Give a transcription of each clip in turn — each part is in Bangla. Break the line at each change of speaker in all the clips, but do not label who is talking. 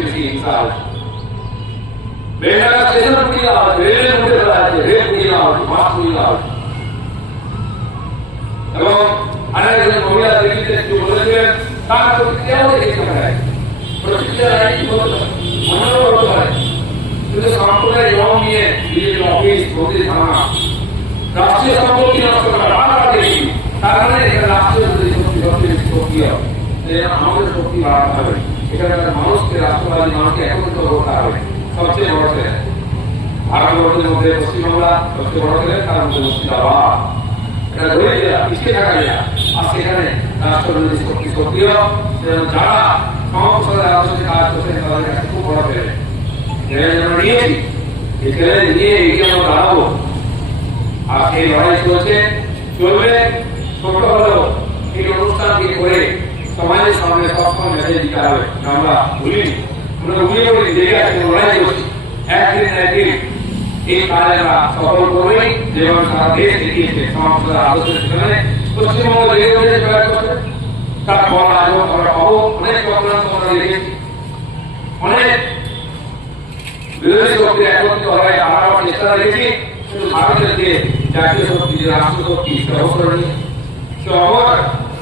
15 hours. Railway का स्टेशन 15 hours, रेलवे मुझे बताते रेल 15 hours, बस 15 hours. अब अरे जब मोबिला दिल्ली से जो बोलते हैं, काम तो कितने होते हैं इसमें है? प्रोसीजर है कि बहुत मनोरम होता है. तो जो सांपुला यहाँ भी है, दिल्ली ऑफ़िस होती है हाँ. राष्ट्रीय सांपुला শক্তি বাড়াতে হবে। এখানে মানুষকে রাষ্ট্রবাদী মানুষকে একত্রিত করতে হবে। সবচেয়ে বড় চ্যালেঞ্জ ভারতবর্ষের মধ্যে পশ্চিমবাংলা সবচেয়ে বড় চ্যালেঞ্জ তার মধ্যে মুর্শিদাবাদ। এটা ধরে জেলা ছোট হলেও এই অনুষ্ঠানকে করে সমাজের সামনে সবসময় মেসেজ দিতে হবে। আমরা ভুলিনি, আমরা জেগে আছি লড়াই করছি। একদিন একদিন এই আমরা সফল সারা দেশ সেখানে পশ্চিমবঙ্গ বছর তার আমরা পাবো। অনেক আমরা দেখেছি অনেক বিরোধী শক্তি একত্রিত আমরা রেখেছি। শুধু ভারতের যে জাতীয় শক্তি রাষ্ট্র শক্তি সে অবসরণীয়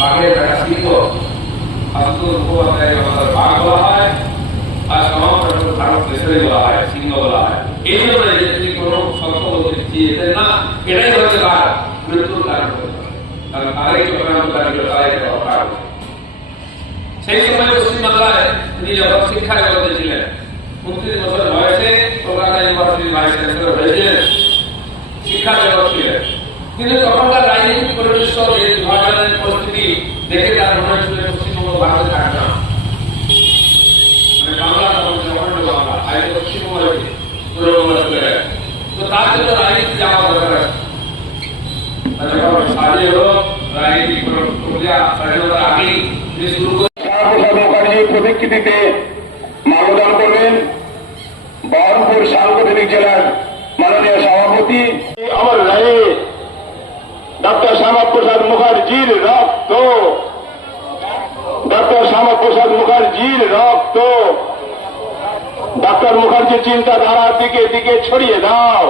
বাঘের সিংহ আব্দুল সেই সময় শিক্ষা জগতে শিক্ষা জগৎ ছিলেন। কিন্তু তখনকার বিভাজনের পরিস্থিতি দেখে তার মনে হয়েছিল পশ্চিমবঙ্গ ভারতে থাকবে না মানে বাংলা তখন যে অখণ্ড বাংলা আজ পশ্চিমবঙ্গ হয়েছে পূর্ব বাংলা চলে গেছে তো তার জন্য রাজনীতি যাওয়া দরকার আছে আর যখন স্বাধীন হলো রাজনীতি প্রক্রিয়া স্বাধীনতার আগেই তিনি শুরু করে
শ্যামাপ্রসাদ মুখার্জির প্রতিকৃতিতে মাল্যদান করবেন বহরমপুর সাংগঠনিক জেলার মাননীয় সভাপতি আমার রায়ে ডক্টর শ্যামাপ্রসাদ মুখার্জির মুখার্জির রক্ত। ডাক্তার মুখার্জির চিন্তাধারার দিকে দিকে ছড়িয়ে দাও।